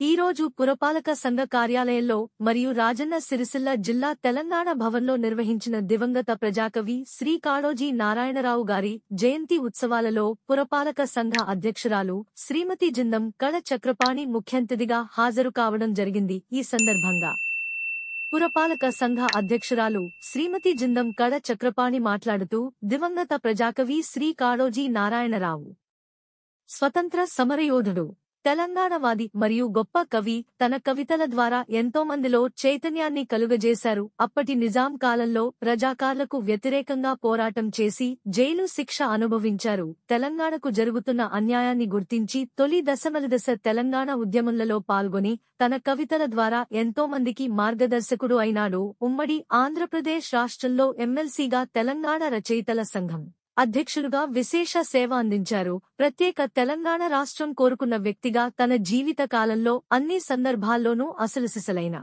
ఈ రోజు పురపాలక సంఘ కార్యాలయంలో మరియు రాజన్న సిరిసిల్ల జిల్లా తెలంగాణ భవన్లో నిర్వహించిన దివంగత ప్రజాకవి శ్రీ కాళోజీ నారాయణరావు గారి జయంతి ఉత్సవాలలో పురపాలక సంఘ అధ్యక్షురాలు శ్రీమతి జిందం కళ చక్రపాణి ముఖ్యంతిథిగా హాజరు కావడం జరిగింది. ఈ సందర్భంగా పురపాలక సంఘ అధ్యక్షురాలు శ్రీమతి జిందం కళ చక్రపాణి మాట్లాడుతూ దివంగత ప్రజాకవి శ్రీ కాళోజీ నారాయణరావు స్వతంత్ర సమరయోధుడు, తెలంగాణవాది మరియు గొప్ప కవి. తన కవితల ద్వారా ఎంతోమందిలో చైతన్యాన్ని కలుగజేశారు. అప్పటి నిజాం కాలంలో రజాకార్లకు వ్యతిరేకంగా పోరాటం చేసి జైలు శిక్ష అనుభవించారు. తెలంగాణకు జరుగుతున్న అన్యాయాన్ని గుర్తించి తొలి దశ తెలంగాణ ఉద్యమంలలో పాల్గొని తన కవితల ద్వారా ఎంతోమందికి మార్గదర్శకుడు అయినాడు. ఉమ్మడి ఆంధ్రప్రదేశ్ రాష్ట్రంలో ఎమ్మెల్సీగా తెలంగాణ రచయితల సంఘం అధ్యక్షులుగా విశేష సేవ అందించారు. ప్రత్యేక తెలంగాణ రాష్ట్రం కోరుకున్న వ్యక్తిగా తన జీవిత కాలంలో అన్ని సందర్భాల్లోనూ అసలుసిసలైన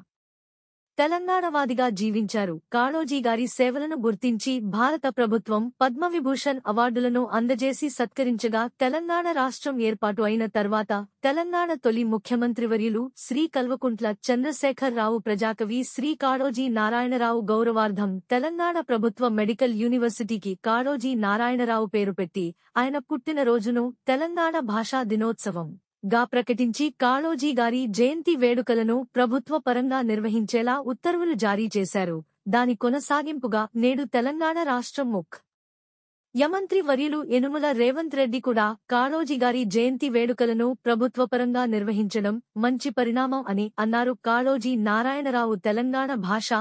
తెలంగాణవాదిగా జీవించారు. కాళోజీ గారి సేవలను గుర్తించి భారత ప్రభుత్వం పద్మవిభూషణ్ అవార్డులను అందజేసి సత్కరించగా తెలంగాణ రాష్ట్రం ఏర్పాటు అయిన తర్వాత తెలంగాణ తొలి ముఖ్యమంత్రివర్యులు శ్రీ కల్వకుంట్ల చంద్రశేఖర్ రావు ప్రజాకవి శ్రీ కాళోజీ నారాయణరావు గౌరవార్థం తెలంగాణ ప్రభుత్వ మెడికల్ యూనివర్సిటీకి కాళోజీ నారాయణరావు పేరు పెట్టి ఆయన పుట్టినరోజును తెలంగాణ భాషా దినోత్సవం గా ప్రకటించి కాళోజీ గారి జయంతి వేడుకలను ప్రభుత్వ పరంగా నిర్వహించేలా ఉత్తర్వులు జారీ చేశారు. దాని కొనసాగింపుగా నేడు తెలంగాణ రాష్ట్రం ముఖ్యమంత్రి వర్యులు యనుమల రేవంత్ రెడ్డి కూడా కాళోజీ గారి జయంతి వేడుకలను ప్రభుత్వపరంగా నిర్వహించడం మంచి పరిణామం అని అన్నారు. కాళోజీ నారాయణరావు తెలంగాణ భాష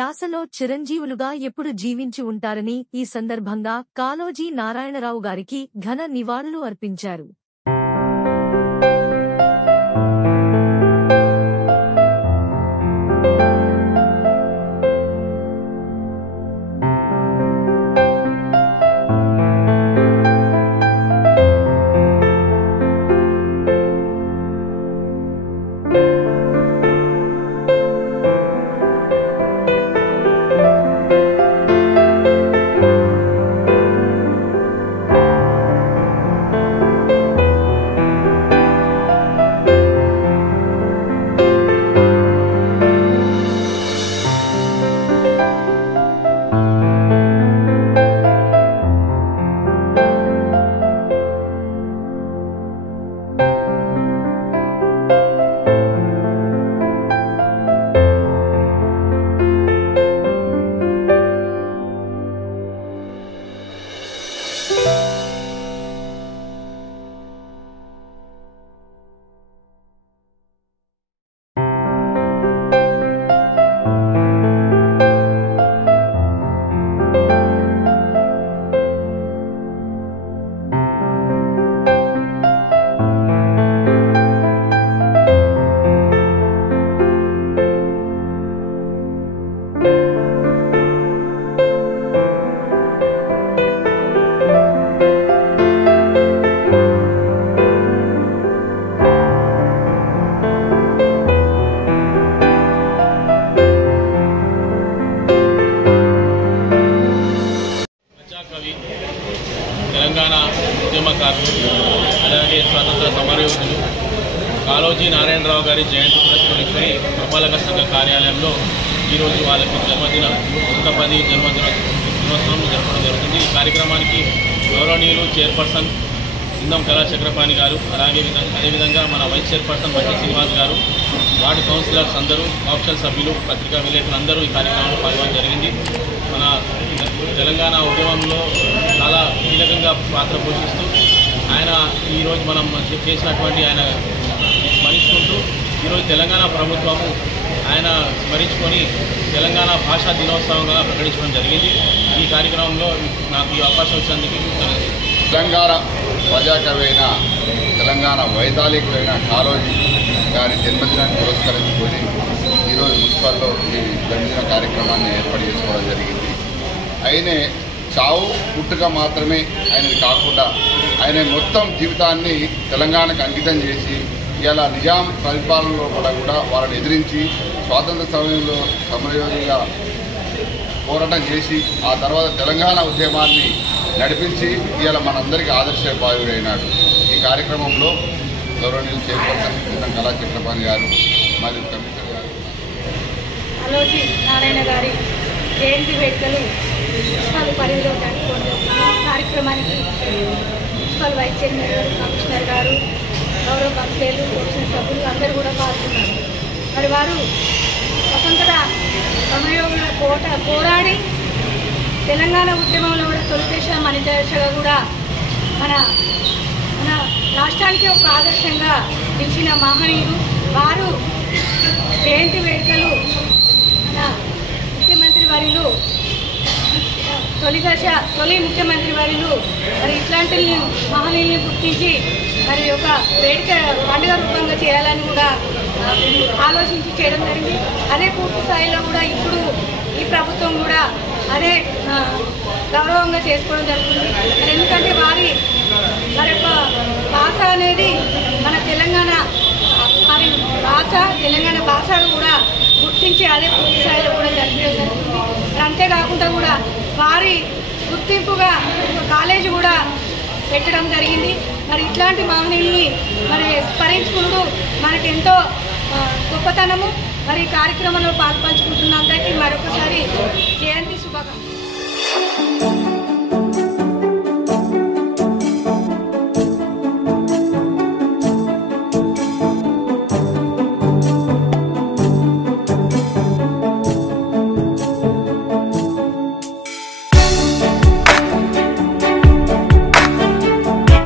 యాసలో చిరంజీవులుగా ఎప్పుడు జీవించి ఉంటారని ఈ సందర్భంగా కాళోజీ నారాయణరావు గారికి ఘన నివాళులు అర్పించారు. తెలంగాణ ఉద్యమకారులు అలాగే స్వాతంత్ర సమరయోధులు కాళోజీ నారాయణరావు గారి జయంతి పురస్కరించుకుని పురపాలక సంఘ కార్యాలయంలో ఈరోజు వాళ్ళకి జన్మదిన 110 దినోత్సవం జరపడం జరుగుతుంది. ఈ కార్యక్రమానికి గౌరవనీయులు చైర్పర్సన్ జిందం కళా చక్రపాణి గారు, అదేవిధంగా మన వైస్ చైర్పర్సన్ మట్టి శ్రీనివాస్ గారు, వార్డు కౌన్సిలర్స్ అందరూ, ఆఫీషియల్ సభ్యులు, పత్రికా విలేకరులు అందరూ ఈ కార్యక్రమంలో పాల్గొనడం జరిగింది. మన తెలంగాణ ఉద్యమంలో చాలా కీలకంగా పాత్ర పోషిస్తూ ఆయన ఈరోజు మనం చేసినటువంటి ఆయన స్మరించుకుంటూ ఈరోజు తెలంగాణ ప్రభుత్వము ఆయన స్మరించుకొని తెలంగాణ భాషా దినోత్సవంగా ప్రకటించడం జరిగింది. ఈ కార్యక్రమంలో నాకు ఈ అవకాశం వచ్చినందుకు తెలంగాణ ప్రజాకవి అయిన తెలంగాణ వైతాళికులైన కాళోజీ గారి జన్మదినాన్ని పురస్కరించుకొని ఈరోజు మున్సిపల్లో ఈ జన్మదిన కార్యక్రమాన్ని ఏర్పాటు చేసుకోవడం జరిగింది. ఆయనే చావు పుట్టుక మాత్రమే ఆయనది కాకుండా ఆయన మొత్తం జీవితాన్ని తెలంగాణకు అంకితం చేసి ఇలా నిజాం పరిపాలనలో కూడా వాళ్ళని ఎదిరించి స్వాతంత్ర సమయంలో సమరయోధిగా పోరాటం చేసి ఆ తర్వాత తెలంగాణ ఉద్యమాన్ని నడిపించి ఇవాళ మనందరికీ ఆదర్శపాయుడైనాడు. ఈ కార్యక్రమంలో గౌరవనీయులు చైర్పర్సన్ కింద కళా చక్రపాణి గారు మరియు కమిషనర్ గారు కాళోజీ నారాయణ గారి జయంతి వేడుకలు మున్సిపల్ పరిధిలో జరుపుకోవడం కార్యక్రమానికి మున్సిపల్ వైస్ చైర్మన్ గారు, కమిషనర్ గారు, గౌరవ కౌన్సిలర్లు, కౌన్సిల్ సభ్యులు అందరూ కూడా పాల్గొన్నారు. మరి వారు స్వతంత్ర సమయంలో పోరాడి తెలంగాణ ఉద్యమంలో కూడా తొలిదశ మణిదశగా కూడా మన రాష్ట్రానికి ఒక ఆదర్శంగా నిలిచిన మహనీయులు. వారు జయంతి వేడుకలు మన ముఖ్యమంత్రి వర్యులు తొలి ముఖ్యమంత్రి వర్యులు మరి ఇట్లాంటి మహనీయుల్ని గుర్తించి మరి ఒక వేడుక పండుగ రూపంగా చేయాలని కూడా ఆలోచించి చేయడం జరిగింది. అదే పూర్తి స్థాయిలో కూడా ఇప్పుడు ఈ ప్రభుత్వం కూడా అదే గౌరవంగా చేసుకోవడం జరుగుతుంది. ఎందుకంటే వారి యొక్క భాష అనేది మన తెలంగాణ తెలంగాణ భాషను కూడా గుర్తించి అదే పూర్తి స్థాయిలో కూడా జరిపించడం జరుగుతుంది. అంతేకాకుండా కూడా వారి గుర్తింపుగా కాలేజీ కూడా పెట్టడం జరిగింది. మరి ఇట్లాంటి మహనీయుల్ని మరి స్మరించుకుంటూ మనకెంతో గొప్పతనము. మరి కార్యక్రమంలో పాల్పంచుకుంటున్న అందరికీ మరొకసారి జయంతి